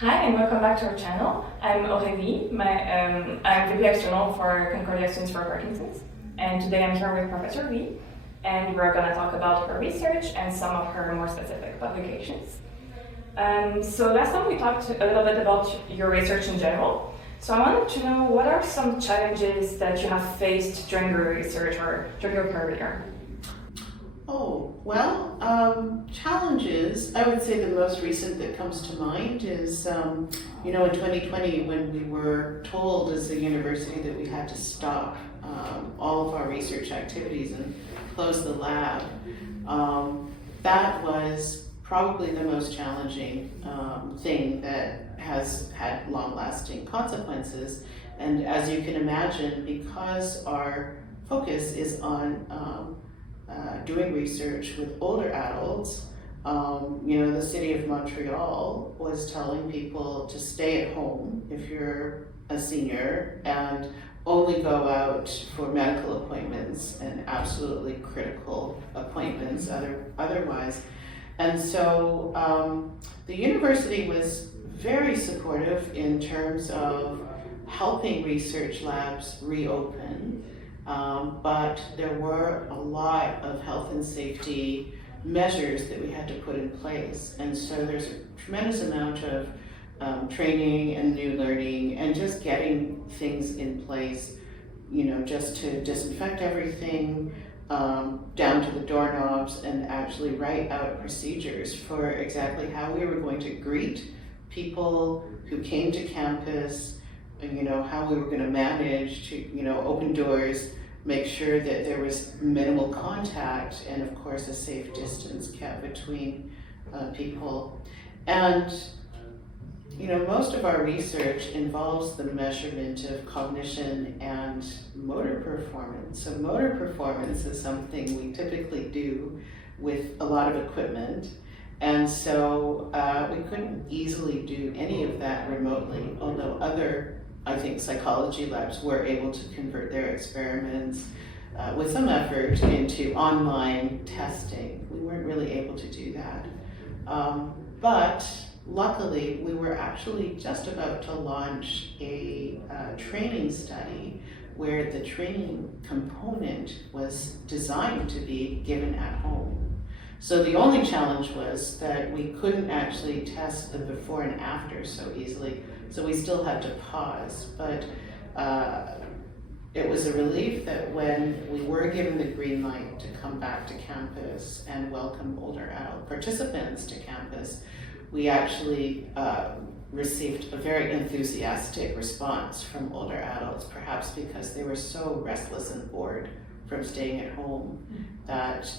Hi and welcome back to our channel. I'm Aurélie. I'm VP External for Concordia Students for Parkinson's. And today I'm here with Professor Lee, and we're going to talk about her research and some of her more specific publications. So last time we talked a little bit about your research in general. So I wanted to know, what are some challenges that you have faced during your research or during your career? Challenges, I would say the most recent that comes to mind is, in 2020 when we were told as a university that we had to stop all of our research activities and close the lab. That was probably the most challenging thing that has had long-lasting consequences. And as you can imagine, because our focus is on doing research with older adults, the city of Montreal was telling people to stay at home if you're a senior and only go out for medical appointments and absolutely critical appointments otherwise. And so the university was very supportive in terms of helping research labs reopen. But there were a lot of health and safety measures that we had to put in place. And so there's a tremendous amount of training and new learning and just getting things in place, just to disinfect everything down to the doorknobs and actually write out procedures for exactly how we were going to greet people who came to campus, and how we were going to manage to open doors, make sure that there was minimal contact, and of course a safe distance kept between people. And most of our research involves the measurement of cognition and motor performance. So motor performance is something we typically do with a lot of equipment, and so we couldn't easily do any of that remotely, although other psychology labs were able to convert their experiments with some effort into online testing. We weren't really able to do that. But luckily, we were actually just about to launch a training study where the training component was designed to be given at home. So the only challenge was that we couldn't actually test the before and after so easily, so we still had to pause. But it was a relief that when we were given the green light to come back to campus and welcome older adult participants to campus, we actually received a very enthusiastic response from older adults, perhaps because they were so restless and bored from staying at home, that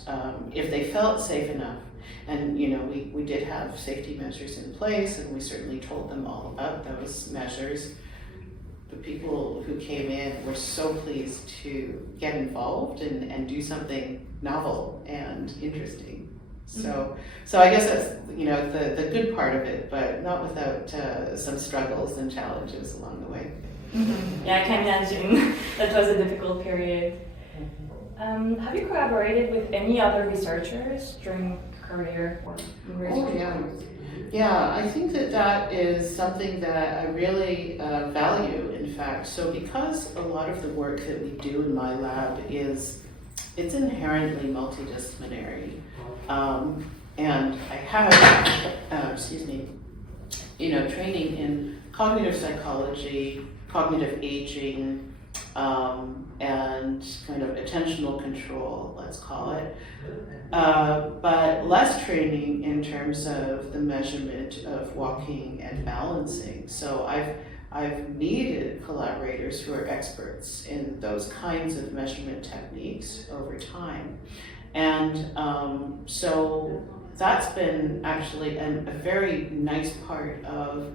if they felt safe enough, and we did have safety measures in place, and we certainly told them all about those measures. The people who came in were so pleased to get involved and do something novel and interesting. So I guess that's the good part of it, but not without some struggles and challenges along the way. Yeah, I can imagine that was a difficult period. Have you collaborated with any other researchers during career or research? Yeah, I think that is something that I really value, in fact. So because a lot of the work that we do in my lab it's inherently multidisciplinary, and I have, training in cognitive psychology, cognitive aging, and kind of attentional control, let's call it, but less training in terms of the measurement of walking and balancing. So I've needed collaborators who are experts in those kinds of measurement techniques over time. And so that's been actually a very nice part of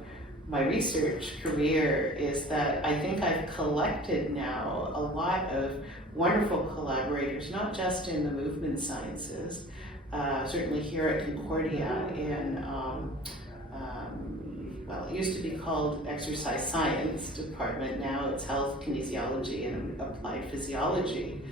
my research career, is that I think I've collected now a lot of wonderful collaborators, not just in the movement sciences, certainly here at Concordia in, it used to be called Exercise Science Department, now it's Health, Kinesiology, and Applied Physiology.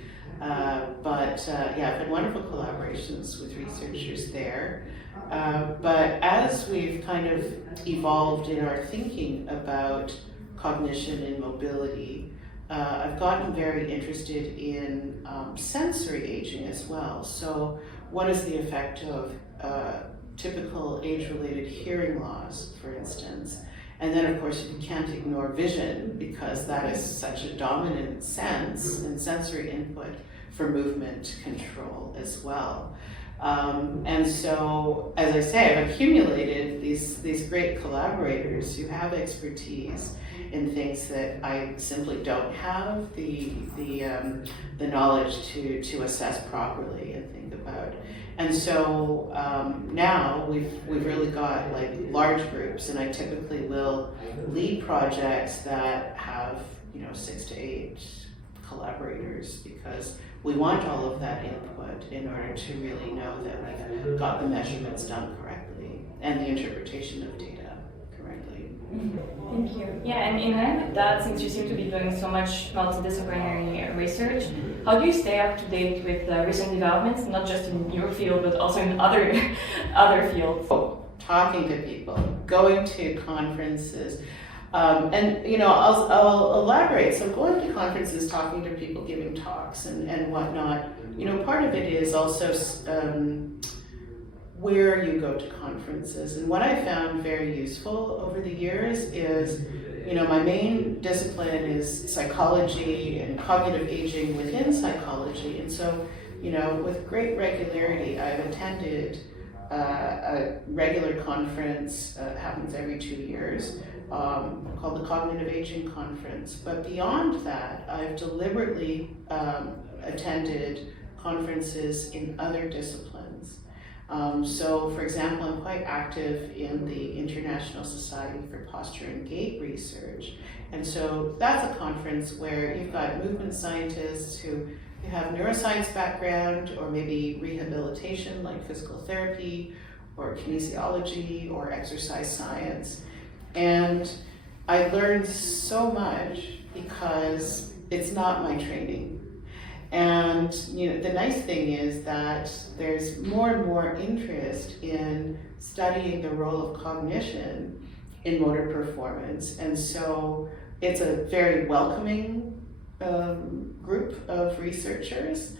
I've had wonderful collaborations with researchers there. But as we've kind of evolved in our thinking about cognition and mobility, I've gotten very interested in sensory aging as well. So what is the effect of typical age-related hearing loss, for instance? And then, of course, you can't ignore vision because that is such a dominant sense and sensory input for movement control as well. And so, as I say, I've accumulated these great collaborators who have expertise in things that I simply don't have the knowledge to assess properly and think about. And so now we've really got like large groups, and I typically will lead projects that have 6 to 8 collaborators because we want all of that input in order to really know that we've got the measurements done correctly and the interpretation of data correctly. Thank you. Yeah, and in line with that, since you seem to be doing so much multidisciplinary research, how do you stay up to date with recent developments, not just in your field, but also in other fields? Talking to people, going to conferences, and I'll elaborate. So going to conferences, talking to people, giving talks, and whatnot. Part of it is also where you go to conferences. And what I found very useful over the years is, my main discipline is psychology and cognitive aging within psychology. And so, with great regularity, I've attended a regular conference that happens every 2 years called the Cognitive Aging Conference. But beyond that, I've deliberately attended conferences in other disciplines. So, for example, I'm quite active in the International Society for Posture and Gait Research. And so that's a conference where you've got movement scientists who have neuroscience background or maybe rehabilitation like physical therapy or kinesiology or exercise science. And I learned so much because it's not my training. And the nice thing is that there's more and more interest in studying the role of cognition in motor performance. And so it's a very welcoming group of researchers.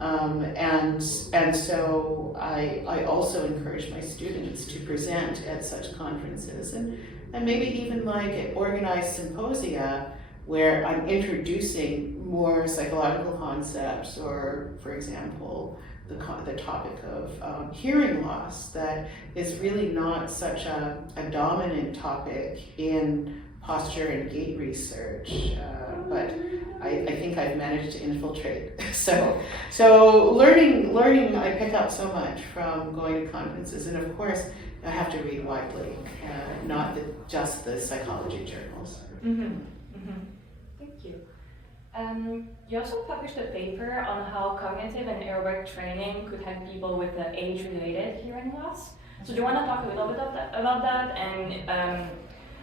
And so I also encourage my students to present at such conferences and maybe even like at organized symposia where I'm introducing more psychological concepts or, for example, the topic of hearing loss that is really not such a dominant topic in posture and gait research, but I think I've managed to infiltrate. So learning, I pick up so much from going to conferences, and of course, I have to read widely, not just the psychology journals. Mm-hmm. Mm-hmm. Thank you. You also published a paper on how cognitive and aerobic training could help people with age-related hearing loss. So do you want to talk a little bit about that and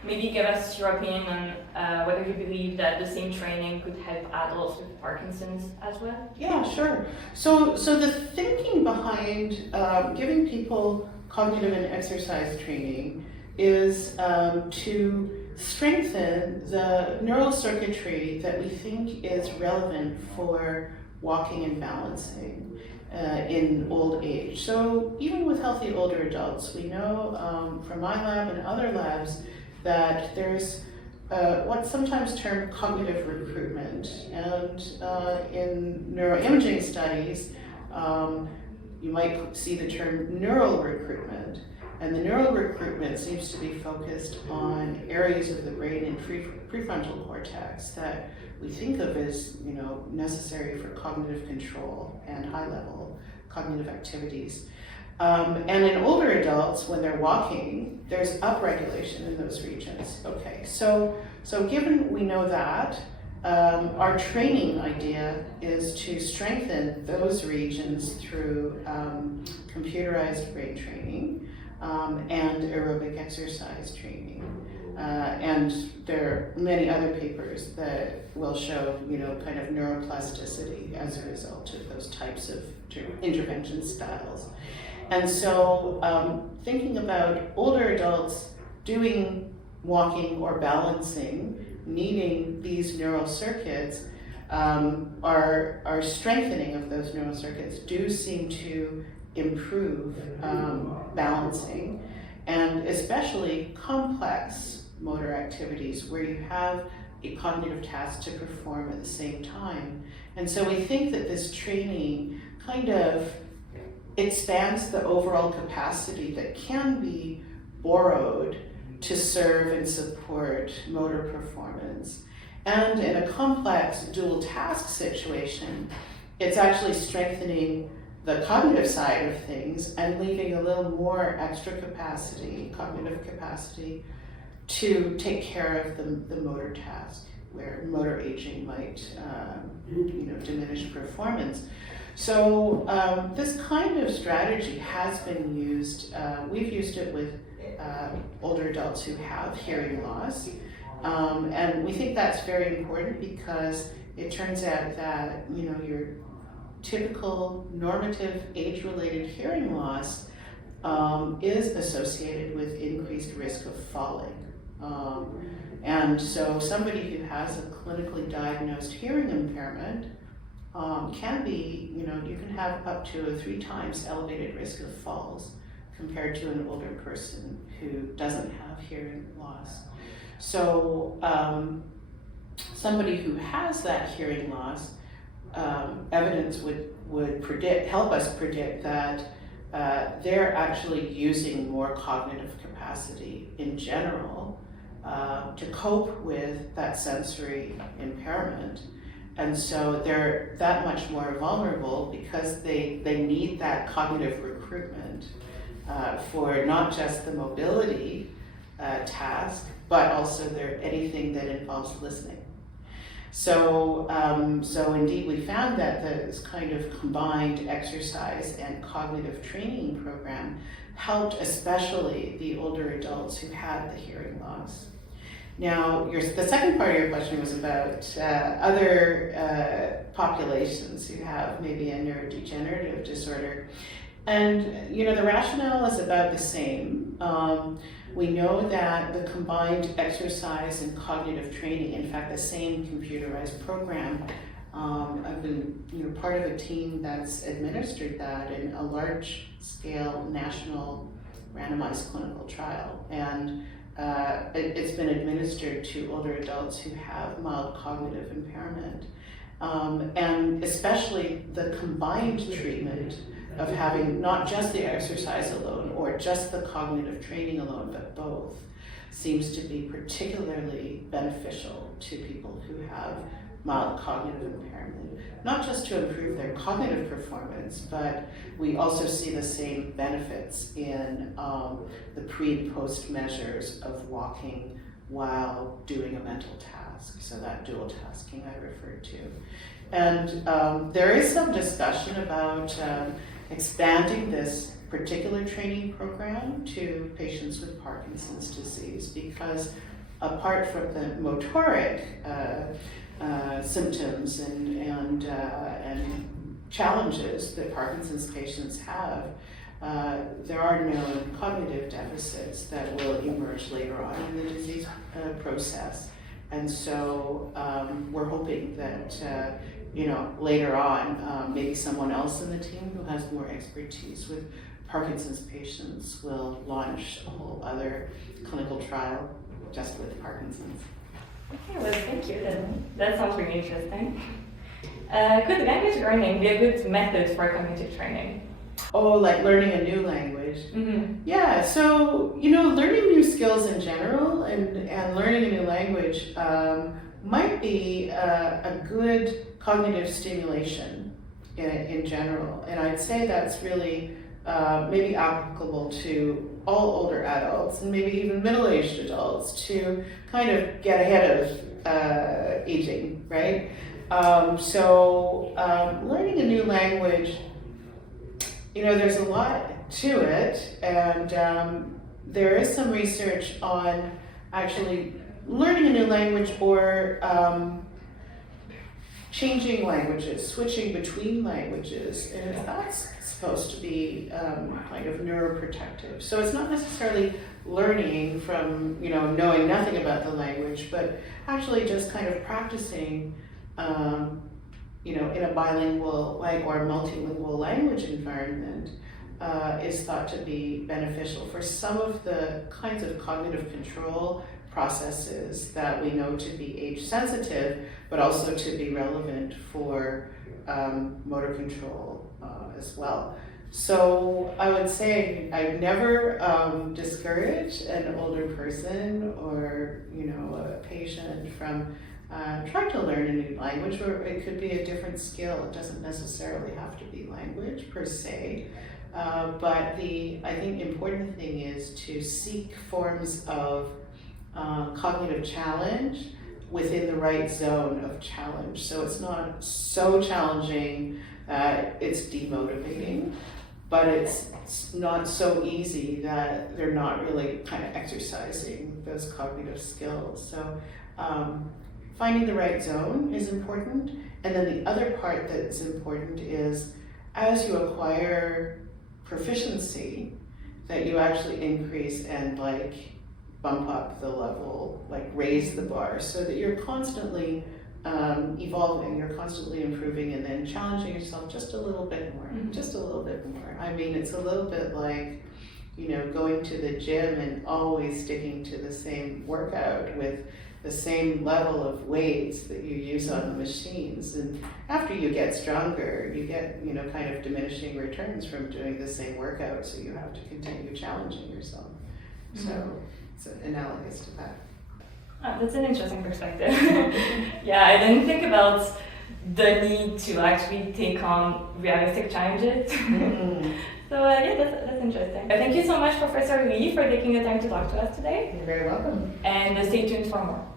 maybe give us your opinion on whether you believe that the same training could help adults with Parkinson's as well? Yeah, sure. So the thinking behind giving people cognitive and exercise training is to strengthen the neural circuitry that we think is relevant for walking and balancing in old age. So even with healthy older adults, we know from my lab and other labs that there's what's sometimes termed cognitive recruitment. And in neuroimaging studies, you might see the term neural recruitment. And the neural recruitment seems to be focused on areas of the brain and prefrontal cortex that we think of as, necessary for cognitive control and high-level cognitive activities. And in older adults, when they're walking, there's upregulation in those regions. Okay, so given we know that, our training idea is to strengthen those regions through computerized brain training and aerobic exercise training. And there are many other papers that will show, kind of neuroplasticity as a result of those types of intervention styles. And so thinking about older adults doing walking or balancing, needing these neural circuits, our strengthening of those neural circuits do seem to improve balancing, and especially complex motor activities where you have a cognitive task to perform at the same time. And so we think that this training kind of expands the overall capacity that can be borrowed to serve and support motor performance. And in a complex dual task situation, it's actually strengthening the cognitive side of things and leaving a little more extra capacity, cognitive capacity, to take care of the motor task, where motor aging might diminish performance. So this kind of strategy has been used. We've used it with older adults who have hearing loss. And we think that's very important because it turns out that, your typical normative age-related hearing loss is associated with increased risk of falling. And so somebody who has a clinically diagnosed hearing impairment can be, you can have up to a 3 times elevated risk of falls compared to an older person who doesn't have hearing loss. So somebody who has that hearing loss, evidence would help us predict that they're actually using more cognitive capacity in general to cope with that sensory impairment. And so they're that much more vulnerable because they need that cognitive recruitment for not just the mobility task, but also anything that involves listening. So indeed, we found that this kind of combined exercise and cognitive training program helped especially the older adults who had the hearing loss. Now, the second part of your question was about other populations who have maybe a neurodegenerative disorder. And, the rationale is about the same. We know that the combined exercise and cognitive training, in fact, the same computerized program, I've been part of a team that's administered that in a large-scale national randomized clinical trial. And it's been administered to older adults who have mild cognitive impairment. And especially the combined treatment of having not just the exercise alone or just the cognitive training alone, but both, seems to be particularly beneficial to people who have mild cognitive impairment, not just to improve their cognitive performance, but we also see the same benefits in the pre and post measures of walking while doing a mental task, so that dual tasking I referred to. And there is some discussion about expanding this particular training program to patients with Parkinson's disease, because apart from the motoric symptoms and challenges that Parkinson's patients have, there are known cognitive deficits that will emerge later on in the disease process. And so we're hoping that later on, maybe someone else in the team who has more expertise with Parkinson's patients will launch a whole other clinical trial just with Parkinson's. Okay, well, thank you. That sounds really interesting. Could language learning be a good method for cognitive training? Oh, like learning a new language. Mm-hmm. Yeah, so, learning new skills in general and learning a new language might be a good cognitive stimulation in general. And I'd say that's really maybe applicable to all older adults and maybe even middle-aged adults to kind of get ahead of aging, right? So learning a new language, there's a lot to it, and there is some research on actually learning a new language or changing languages, switching between languages, and that's supposed to be kind of neuroprotective. So it's not necessarily learning from, knowing nothing about the language, but actually just kind of practicing, in a bilingual or multilingual language environment is thought to be beneficial for some of the kinds of cognitive control processes that we know to be age sensitive, but also to be relevant for motor control as well. So I would say I've never discouraged an older person or a patient from trying to learn a new language, or it could be a different skill. It doesn't necessarily have to be language per se. But I think the important thing is to seek forms of cognitive challenge within the right zone of challenge. So it's not so challenging that it's demotivating, but it's not so easy that they're not really kind of exercising those cognitive skills. So finding the right zone is important. And then the other part that's important is as you acquire proficiency, that you actually increase and bump up the level, raise the bar, so that you're constantly evolving, you're constantly improving, and then challenging yourself just a little bit more, just a little bit more. I mean, it's a little bit like, going to the gym and always sticking to the same workout with the same level of weights that you use on the machines. And after you get stronger, you get, kind of diminishing returns from doing the same workout, so you have to continue challenging yourself. So it's analogous to that. Oh, that's an interesting perspective. Yeah, I didn't think about the need to actually take on realistic challenges. So yeah, that's interesting. Thank you so much, Professor Lee, for taking the time to talk to us today. You're very welcome. And stay tuned for more.